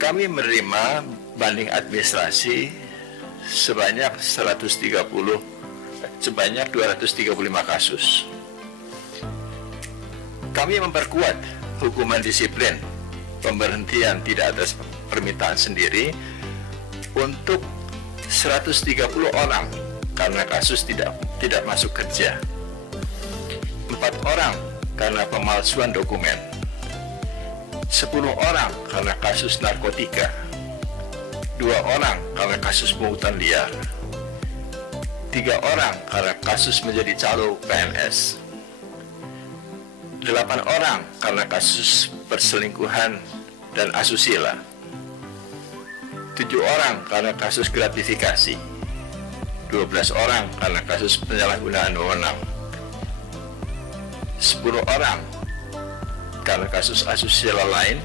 Kami menerima banding administrasi sebanyak 235 kasus. Kami memperkuat hukuman disiplin pemberhentian tidak atas permintaan sendiri untuk 130 orang karena kasus tidak masuk kerja, 4 orang karena pemalsuan dokumen, 10 orang karena kasus narkotika, 2 orang karena kasus pungutan liar, 3 orang karena kasus menjadi calo PNS, 8 orang karena kasus perselingkuhan dan asusila, 7 orang karena kasus gratifikasi, 12 orang karena kasus penyalahgunaan wewenang, 10 orang karena kasus asusila lain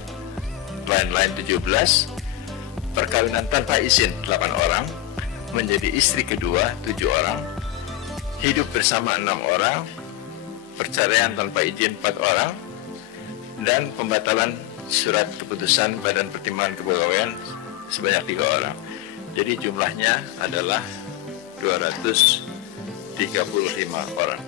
17, perkawinan tanpa izin 8 orang, menjadi istri kedua 7 orang, hidup bersama 6 orang, perceraian tanpa izin 4 orang, dan pembatalan surat keputusan Badan Pertimbangan Kepegawaian sebanyak 3 orang. Jadi jumlahnya adalah 235 orang.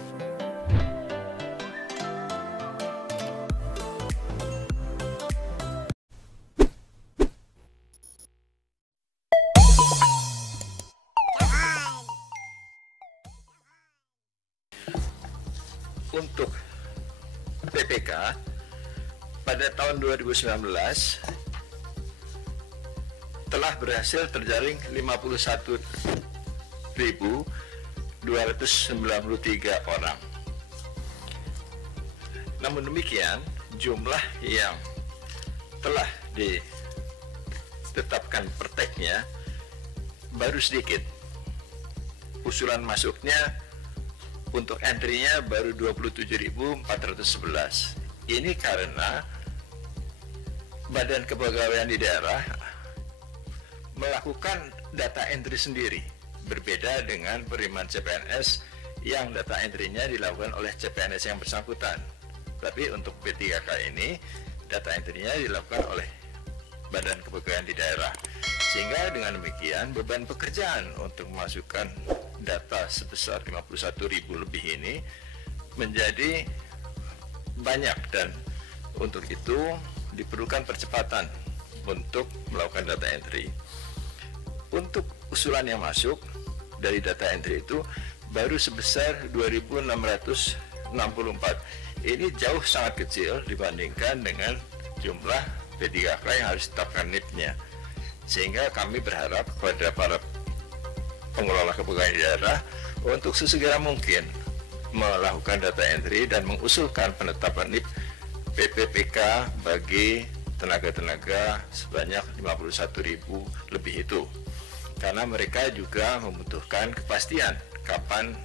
Untuk PPK pada tahun 2019 telah berhasil terjaring 51.293 orang. Namun demikian, jumlah yang telah ditetapkan prakteknya baru sedikit. Usulan masuknya untuk entry-nya baru 27.411. Ini karena Badan Kepegawaian di daerah melakukan data entry sendiri, berbeda dengan penerimaan CPNS yang data entry-nya dilakukan oleh CPNS yang bersangkutan. Tapi untuk P3K ini data entry-nya dilakukan oleh Badan Kepegawaian di daerah. Sehingga dengan demikian beban pekerjaan untuk memasukkan data sebesar 51.000 lebih ini menjadi banyak, dan untuk itu diperlukan percepatan untuk melakukan data entry. Untuk usulan yang masuk dari data entry itu baru sebesar 2.664. Ini jauh sangat kecil dibandingkan dengan jumlah P3K yang harus ditetapkan NIP-nya. Sehingga kami berharap kepada para pengelola kepegawaian daerah untuk sesegera mungkin melakukan data entry dan mengusulkan penetapan NIP PPPK bagi tenaga-tenaga sebanyak 51.000 lebih itu, karena mereka juga membutuhkan kepastian kapan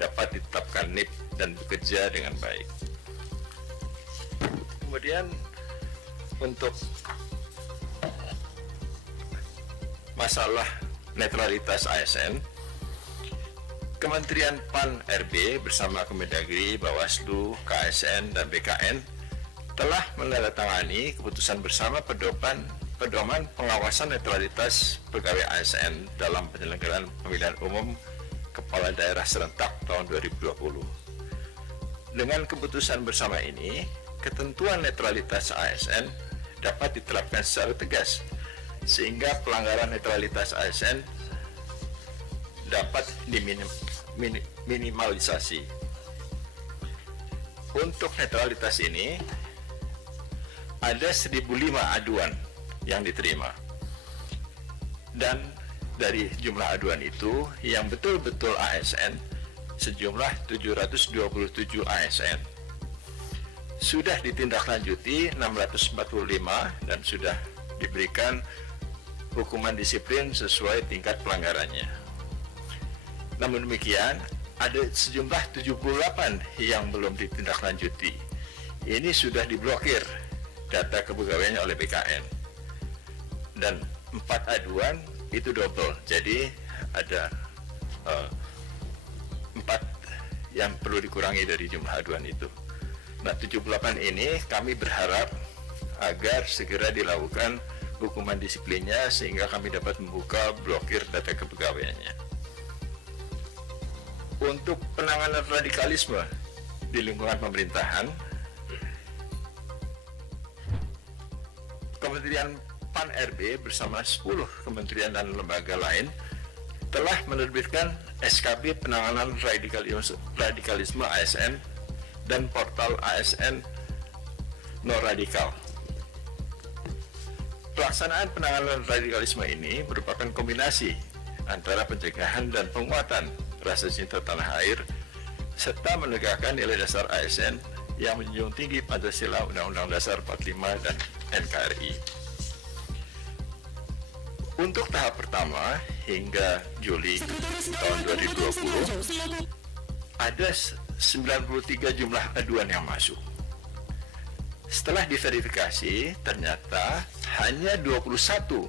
dapat ditetapkan NIP dan bekerja dengan baik. Kemudian untuk masalah netralitas ASN, Kementerian PAN-RB bersama Kemendagri, Bawaslu, KSN, dan BKN telah menandatangani keputusan bersama pedoman pengawasan netralitas pegawai ASN dalam penyelenggaraan pemilihan umum kepala daerah serentak tahun 2020. Dengan keputusan bersama ini, ketentuan netralitas ASN dapat diterapkan secara tegas, sehingga pelanggaran netralitas ASN dapat diminimalisasi. Untuk netralitas ini ada 1.005 aduan yang diterima, dan dari jumlah aduan itu yang betul-betul ASN sejumlah 727 ASN. Sudah ditindaklanjuti 645 dan sudah diberikan hukuman disiplin sesuai tingkat pelanggarannya. Namun demikian, ada sejumlah 78 yang belum ditindaklanjuti. Ini sudah diblokir data kepegawaiannya oleh BKN. Dan 4 aduan itu double, jadi ada 4 yang perlu dikurangi dari jumlah aduan itu. Nah, 78 ini kami berharap agar segera dilakukan hukuman disiplinnya sehingga kami dapat membuka blokir data kepegawaiannya. Untuk penanganan radikalisme di lingkungan pemerintahan, Kementerian Pan-RB bersama 10 kementerian dan lembaga lain telah menerbitkan SKB penanganan radikalisme ASN dan portal ASN No Radikal. Pelaksanaan penanganan radikalisme ini merupakan kombinasi antara pencegahan dan penguatan rasa cinta tanah air serta menegakkan nilai dasar ASN yang menjunjung tinggi Pancasila, Undang-Undang Dasar 45 dan NKRI. Untuk tahap pertama hingga Juli tahun 2020 ada 93 jumlah aduan yang masuk. Setelah diverifikasi, ternyata hanya 21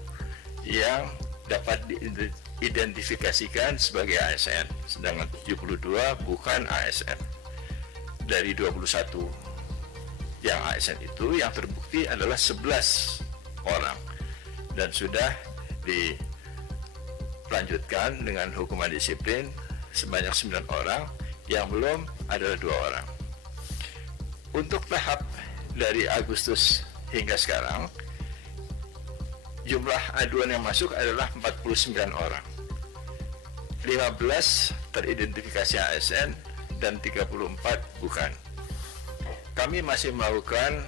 yang dapat diidentifikasikan sebagai ASN, sedangkan 72 bukan ASN. Dari 21 yang ASN itu, yang terbukti adalah 11 orang dan sudah dilanjutkan dengan hukuman disiplin sebanyak 9 orang, yang belum adalah 2 orang. Untuk tahap dari Agustus hingga sekarang, jumlah aduan yang masuk adalah 49 orang. 15 teridentifikasi ASN dan 34 bukan. Kami masih melakukan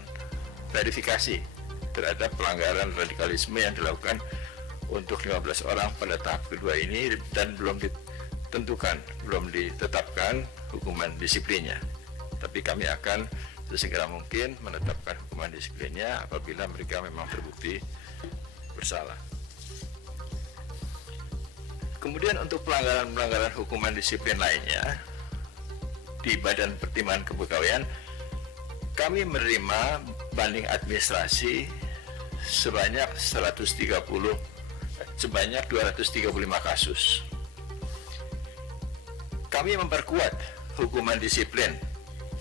verifikasi terhadap pelanggaran radikalisme yang dilakukan untuk 15 orang pada tahap kedua ini dan belum ditetapkan hukuman disiplinnya. Tapi kami akan sesegera mungkin menetapkan hukuman disiplinnya apabila mereka memang terbukti bersalah. Kemudian untuk pelanggaran hukuman disiplin lainnya, di Badan Pertimbangan Kepegawaian kami menerima banding administrasi sebanyak 235 kasus. Kami memperkuat hukuman disiplin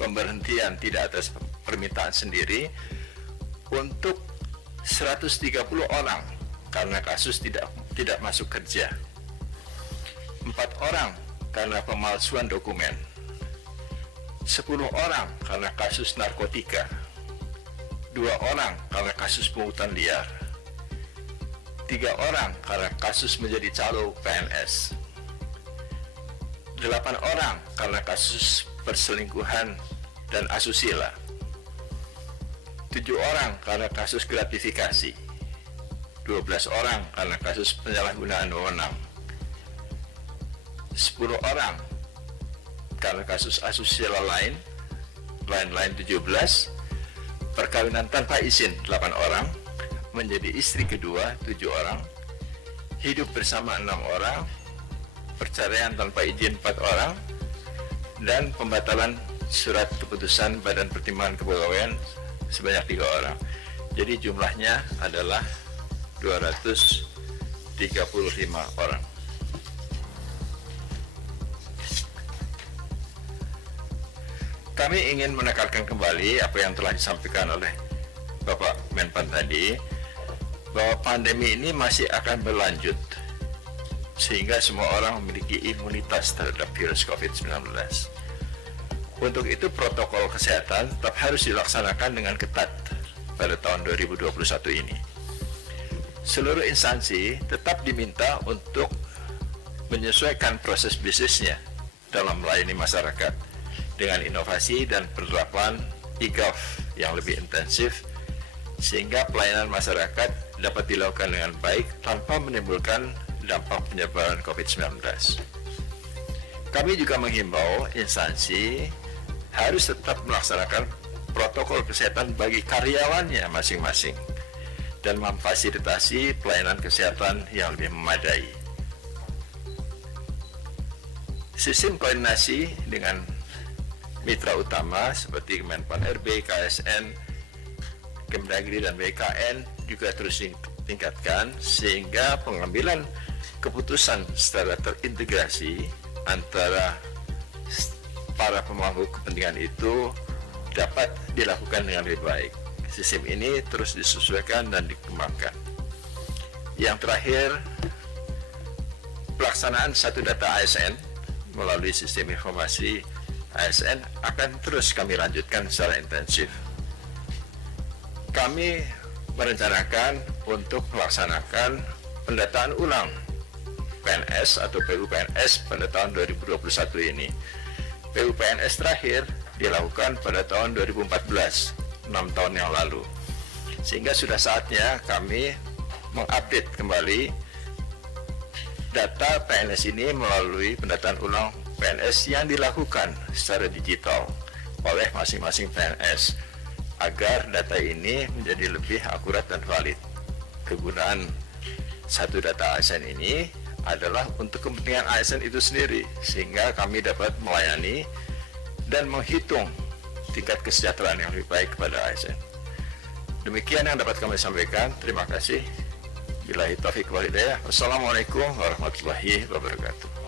pemberhentian tidak atas permintaan sendiri untuk 130 orang karena kasus tidak masuk kerja, 4 orang karena pemalsuan dokumen, 10 orang karena kasus narkotika, 2 orang karena kasus pungutan liar, 3 orang karena kasus menjadi calo PNS, 8 orang karena kasus perselingkuhan dan asusila, 7 orang karena kasus gratifikasi, 12 orang karena kasus penyalahgunaan wewenang, 10 orang karena kasus asusila lain 17, perkawinan tanpa izin 8 orang, menjadi istri kedua 7 orang, hidup bersama 6 orang, perceraian tanpa izin 4 orang, dan pembatalan surat keputusan Badan Pertimbangan Kepegawaian sebanyak 3 orang. Jadi jumlahnya adalah 235 orang. Kami ingin menekankan kembali apa yang telah disampaikan oleh Bapak Menpan tadi, bahwa pandemi ini masih akan berlanjut sehingga semua orang memiliki imunitas terhadap virus COVID-19. Untuk itu protokol kesehatan tetap harus dilaksanakan dengan ketat pada tahun 2021 ini. Seluruh instansi tetap diminta untuk menyesuaikan proses bisnisnya dalam melayani masyarakat dengan inovasi dan penerapan e-gov yang lebih intensif sehingga pelayanan masyarakat dapat dilakukan dengan baik tanpa menimbulkan dampak penyebaran COVID-19. Kami juga menghimbau instansi harus tetap melaksanakan protokol kesehatan bagi karyawannya masing-masing dan memfasilitasi pelayanan kesehatan yang lebih memadai. Sistem koordinasi dengan mitra utama seperti Kemenpan RB, KSN, Kemdagri, dan BKN juga terus ditingkatkan sehingga pengambilan keputusan secara terintegrasi antara para pemangku kepentingan itu dapat dilakukan dengan lebih baik. Sistem ini terus disesuaikan dan dikembangkan. Yang terakhir, pelaksanaan satu data ASN melalui sistem informasi ASN akan terus kami lanjutkan secara intensif. Kami merencanakan untuk melaksanakan pendataan ulang PNS atau PUPNS pada tahun 2021 ini. PUPNS terakhir dilakukan pada tahun 2014, 6 tahun yang lalu. Sehingga sudah saatnya kami mengupdate kembali data PNS ini melalui pendataan ulang PNS yang dilakukan secara digital oleh masing-masing PNS agar data ini menjadi lebih akurat dan valid. Kegunaan satu data ASN ini adalah untuk kepentingan ASN itu sendiri, sehingga kami dapat melayani dan menghitung tingkat kesejahteraan yang lebih baik kepada ASN. Demikian yang dapat kami sampaikan. Terima kasih. Billahi taufiq wal hidayah. Wassalamualaikum warahmatullahi wabarakatuh.